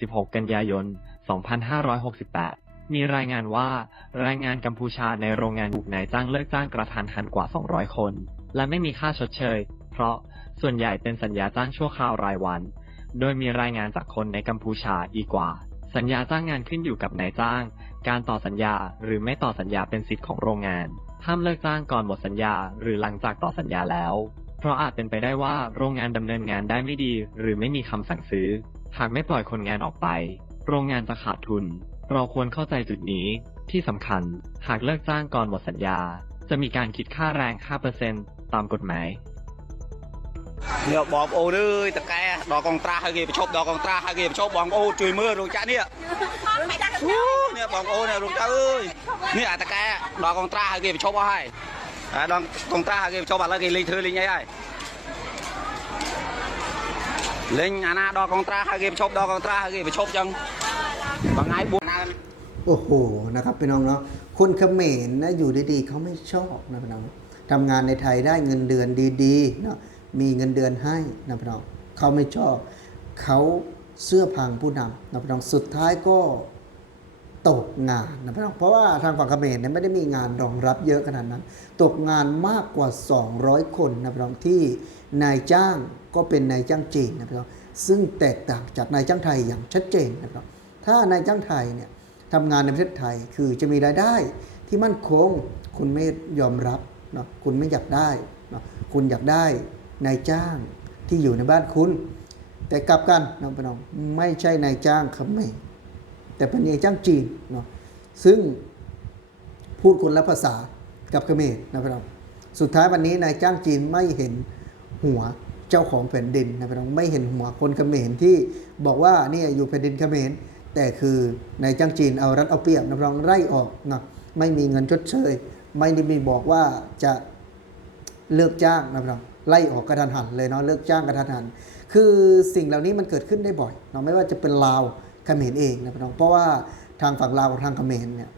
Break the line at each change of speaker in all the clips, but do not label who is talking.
16 กันยายน 2568 มีรายงานว่าแรงงานกัมพูชาในโรงงานถูกนายจ้างเลิกจ้างกระทันหันกว่า 200 คน และไม่มีค่าชดเชย เพราะส่วนใหญ่เป็นสัญญาจ้างชั่วคราวรายวัน โดยมีรายงานจากคนในกัมพูชาอีกกว่า สัญญาจ้างงานขึ้นอยู่กับนายจ้าง การต่อสัญญาหรือไม่ต่อสัญญาเป็นสิทธิ์ของโรงงาน ห้ามเลิกจ้างก่อนหมดสัญญาหรือหลังจากต่อสัญญาแล้ว เพราะอาจเป็นไปได้ว่าโรงงานดำเนินงานได้ไม่ดี หรือไม่มีคำสั่งซื้อ หากไม่ปล่อยคนงานออกไป โรงงานจะขาดทุน เราควรเข้าใจจุดนี้ ที่สำคัญ หากเลิกจ้างก่อนหมดสัญญา จะมีการคิดค่าแรง 5%ตามกฎหมาย
នេះបងប្អូនអើយតកែដល់កងត្រាស់ហើយគេប្រឈប់ដល់កងត្រាស់ហើយគេប្រឈប់បងប្អូនជួយមើលរោងចក្រនេះអូនេះបងប្អូននេះរោងចក្រអើយនេះអាតកែដល់កងត្រាស់ហើយគេប្រឈប់អស់ហើយហើយដល់កងត្រាស់ហើយគេប្រឈប់ឥឡូវគេលេងធ្វើលេងអីហើយ เล่นอาณาดอกองตราฮาเกมชกดอกองตราฮาเกมไปชกจังบางไงบวก
โอ้โหนะครับพี่น้องเนาะคนเขมรนะอยู่ดีๆเขาไม่ชอบนะพี่น้องทำงานในไทยได้เงินเดือนดีๆเนาะมีเงินเดือนให้นะพี่น้องเขาไม่ชอบเขาเสื้อผังผู้นำนะพี่น้องสุดท้ายก็ ตกงานนะพี่น้องเพราะว่าทางฝั่งเขมรเนี่ยไม่ได้มีงานรองรับเยอะขนาดนั้น ตกงานมากกว่า 200 คนนะพี่น้องที่นายจ้างก็เป็นนายจ้างจีนนะพี่น้องซึ่งแตกต่างจากนายจ้างไทยอย่างชัดเจนนะพี่น้องถ้านายจ้างไทยเนี่ยทำงานในประเทศไทยคือจะมีรายได้ที่มั่นคงคุณไม่ยอมรับเนาะคุณไม่อยากได้เนาะคุณอยากได้นายจ้างที่อยู่ในบ้านคุณ แต่กลับกันนะพี่น้องไม่ใช่นายจ้างเขมร แต่เป็นนายจ้างจีนเนาะซึ่งพูดคนละภาษากับเขมรนะพี่น้องสุดท้ายวันนี้นายจ้างจีนไม่เห็นหัวเจ้าของแผ่นดินนะพี่น้องไม่เห็นหัวคนเขมรที่บอกว่าเนี่ยอยู่แผ่นดินเขมรแต่คือนายจ้างจีนเอารัดเอาเปรียบนะพี่น้องไล่ออกนะไม่มีเงินชดเชยไม่ได้มีบอกว่าจะเลิกจ้างนะพี่น้องไล่ออกกระทันหันเลยเนาะเลิกจ้างกระทันหัน คือสิ่งเหล่านี้มันเกิดขึ้นได้บ่อยเนาะไม่ว่าจะเป็นลาว เขมรเองนะพี่น้องเพราะว่าทางฝั่งลาวกับทางเขมรเนี่ย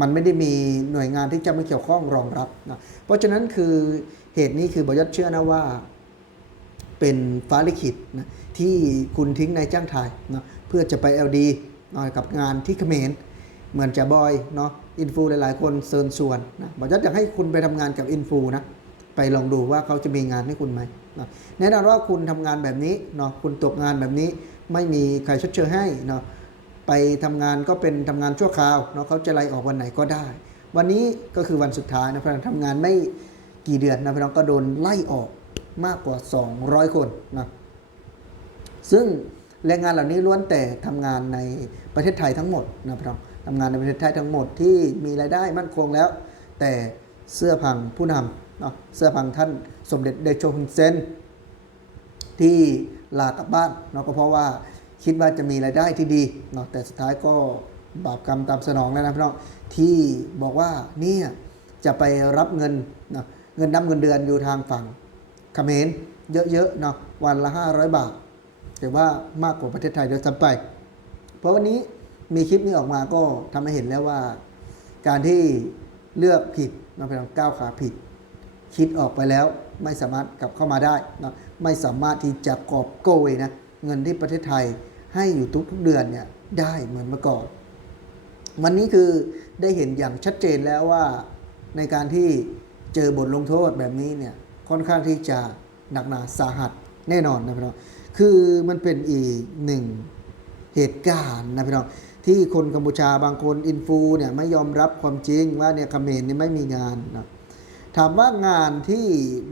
มันไม่ได้มีหน่วยงานที่จะไม่เกี่ยวข้องรองรับนะเพราะฉะนั้นคือเหตุนี้คือบอยศเชื่อนะว่าเป็นฟ้าลิขิตนะที่คุณทิ้งนายจ้างไทยนะเพื่อจะไป LD นะกับงานที่เขมรเหมือนจะบอยเนาะอินฟูหลาย ๆ คนเชิญชวนนะบอกว่าอยากให้คุณไปทำงานกับอินฟูนะไปลองดูว่าเขาจะมีงานให้คุณไหมนะแน่นอนว่าคุณทำงานแบบนี้เนาะคุณตกงานแบบนี้ ไม่มีใครชดเชยให้เนาะไปทำงานก็เป็นทำงานชั่วคราวเนาะเขาจะไล่ออกวันไหนก็ได้ วันนี้ก็คือวันสุดท้ายนะพนักทำงานไม่กี่เดือนนะพี่น้องก็โดนไล่ออกมากกว่า 200 คนนะซึ่งแรงงานเหล่านี้ล้วนแต่ทำงานในประเทศไทยทั้งหมดนะครับทำงานในประเทศไทยทั้งหมดที่มีรายได้มั่นคงแล้ว แต่เสื้อพังผู้นำเนาะเสื้อพังท่านสมเด็จเดโชฮุนเซนที่ ลากลับบ้านเนาะก็เพราะว่าคิดว่าจะมีรายได้ที่ดีเนาะแต่สุดท้ายก็บาปกรรมตามสนองแล้วนะพี่น้องที่บอกว่าเนี่ยจะไปรับเงินเนาะเงินน้ำเงินเดือนอยู่ทางฝั่งเขมรเยอะๆเนาะวันละ 500 บาทแต่ว่ามากกว่าประเทศไทยโดยซ้ำไป เพราะวันนี้มีคลิปนี้ออกมาก็ทำให้เห็นแล้วว่า การที่เลือกผิดนะเป็นก้าวขาผิด คิดออกไปแล้วไม่สามารถกลับเข้ามาได้นะ ไม่สามารถที่จะกอบโกยนะเงินที่ประเทศไทยให้อยู่ทุกๆเดือนเนี่ยได้เหมือนเมื่อก่อน วันนี้คือได้เห็นอย่างชัดเจนแล้วว่าในการที่เจอบทลงโทษแบบนี้เนี่ยค่อนข้างที่จะหนักหนาสาหัสแน่นอนนะพี่น้องคือมันเป็นอีกหนึ่งเหตุการณ์นะพี่น้องที่คนกัมพูชาบางคนอินฟูเนี่ยไม่ยอมรับความจริงว่าเนี่ยเขมรเนี่ยไม่มีงานนะถามว่างานที่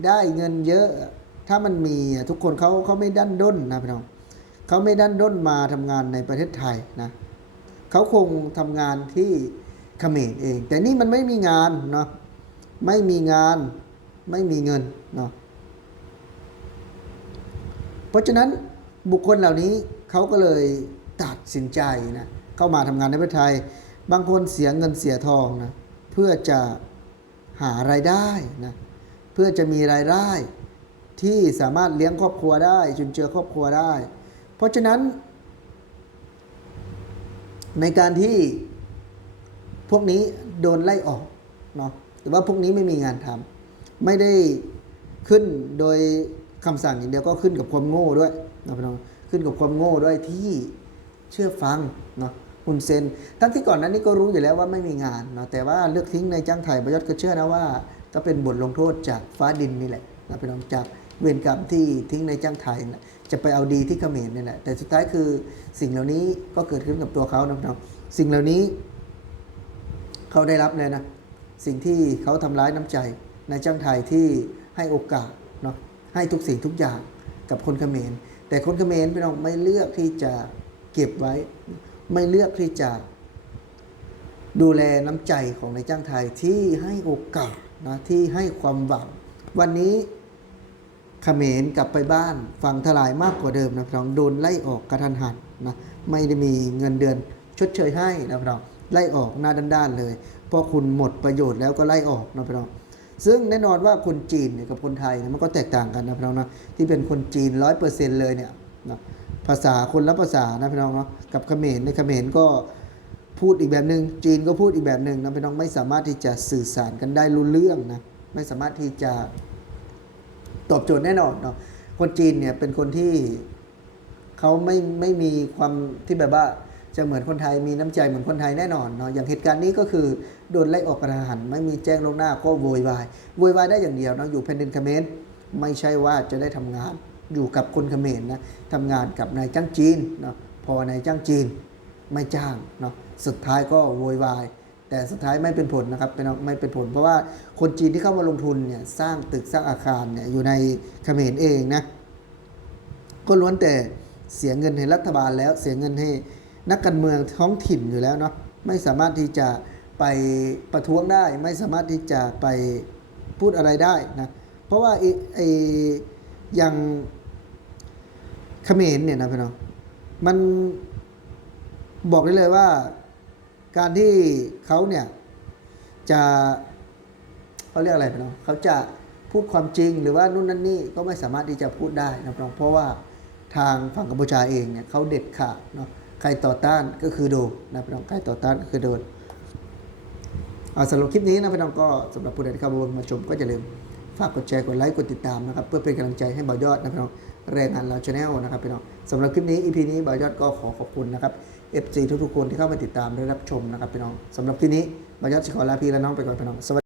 ได้เงินเยอะ ถ้ามันมีทุกคนเขาเขาไม่ดันด้นนะพี่น้องเขาไม่ดันด้นมาทำงานในประเทศไทยนะเขาคงทำงานที่เขมรเอง แต่นี่มันไม่มีงานเนาะไม่มีงานไม่มีเงินเนาะเพราะฉะนั้นบุคคลเหล่านี้เขาก็เลยตัดสินใจนะเข้ามาทำงานในประเทศไทย บางคนเสียเงินเสียทองนะเพื่อจะหารายได้นะเพื่อจะมีรายได้ ที่สามารถเลี้ยงครอบครัวได้จุนเจือครอบครัวได้ เพราะฉะนั้น ในการที่พวกนี้โดนไล่ออกเนาะแต่ว่าพวกนี้ไม่มีงานทำไม่ได้ขึ้นโดยคำสั่งอย่างเดียวก็ขึ้นกับความโง่ด้วยนะพี่น้องขึ้นกับความโง่ด้วยที่เชื่อฟังเนาะฮุนเซนทั้งที่ก่อนหนั้นนี่ก็รู้อยู่แล้วว่าไม่มีงานเนาะแต่ว่าเลือกทิ้งในจ้างไทยประยศก็เชื่อนะว่า ก็เป็นบทลงโทษจากฟ้าดินนี่แหละนะพี่น้องจาก เวรกรรมที่ทิ้งในจ้างไทยนะจะไปเอาดีที่เขมรเนี่ยแหละแต่สุดท้ายคือสิ่งเหล่านี้ก็เกิดขึ้นกับตัวเขานะพี่น้องสิ่งเหล่านี้เขาได้รับเลยนะสิ่งที่เขาทำร้ายน้ำใจในจ้างไทยที่ให้โอกาสเนาะให้ทุกสิ่งทุกอย่างกับคนเขมร แต่คนเขมรพี่น้องไม่เลือกที่จะเก็บไว้ ไม่เลือกที่จะดูแลน้ำใจของในายจ้างไทยที่ให้โอกาสนะที่ให้ความหวัง วันนี้ เขมรกลับไปบ้านฟังทลายมากกว่าเดิมนะพี่น้องโดนไล่ออกกระทันหันนะไม่ได้มีเงินเดือนชดเชยให้นะพี่น้องไล่ออกหน้าด้านๆเลยเพราะคุณหมดประโยชน์แล้วก็ไล่ออกนะพี่น้องซึ่งแน่นอนว่าคนจีนกับคนไทยมันก็แตกต่างกันนะพี่น้องนะที่เป็นคนจีนร้อยเปอร์เซ็นต์เลยเนี่ยนะภาษาคนละภาษานะพี่น้องเนาะกับเขมรในเขมรก็พูดอีกแบบหนึ่งจีนก็พูดอีกแบบหนึ่งนะพี่น้องไม่สามารถที่จะสื่อสารกันได้รู้เรื่องนะไม่สามารถที่จะ ตอบโจทย์แน่นอนเนาะคนจีนเนี่ยเป็นคนที่เขาไม่ไม่มีความที่แบบว่าจะเหมือนคนไทยมีน้ำใจเหมือนคนไทยแน่นอนเนาะอย่างเหตุการณ์นี้ก็คือโดนไล่ออกกระหันไม่มีแจ้งลงหน้าก็โวยวายโวยวายได้อย่างเดียวเนาะอยู่แผ่นดินเขมรไม่ใช่ว่าจะได้ทำงานอยู่กับคนเขมรนะทำงานกับนายจ้างจีนเนาะพอนายจ้างจีนไม่จ้างเนาะสุดท้ายก็โวยวาย แต่สุดท้ายไม่เป็นผลนะครับเป็นไม่เป็นผล เพราะว่าคนจีนที่เข้ามาลงทุนเนี่ยสร้างตึกสร้างอาคารเนี่ยอยู่ในเขมรเองนะก็ล้วนแต่เสียเงินให้รัฐบาลแล้วเสียเงินให้นักการเมืองท้องถิ่นอยู่แล้วเนาะไม่สามารถที่จะไปประท้วงได้ ไม่สามารถที่จะไปพูดอะไรได้นะเพราะว่าไอ้ไอ้อย่างเขมรเนี่ยนะพี่น้องมันบอกได้เลยว่า การที่เขาเนี่ยจะเขาเรียกอะไรพี่น้องเขาจะพูดความจริงหรือว่านู่นนั่นนี่ก็ไม่สามารถที่จะพูดได้นะพี่น้องเพราะว่าทางฝั่งกัมพูชาเองเนี่ยเขาเด็ดขาดเนาะใครต่อต้านก็คือโดนนะพี่น้องใครต่อต้านก็คือโดนเอาสำหรับคลิปนี้นะพี่น้องก็สำหรับผู้ใดที่เข้ามาชมก็อย่าลืมฝากกดแชร์กดไลค์กดติดตามนะครับเพื่อเป็นกำลังใจให้บ่าวยอดนะพี่น้องแรงงานเราชาแนลนะครับพี่น้องสำหรับคลิปนี้ EP นี้บ่าวยอดก็ขอขอบคุณนะครับ FC ทุกๆคนที่เข้ามาติดตามได้รับชมนะครับพี่น้องสำหรับที่นี้มายอดสิขอลาพี่และน้องไปก่อนพี่น้องสวัสดี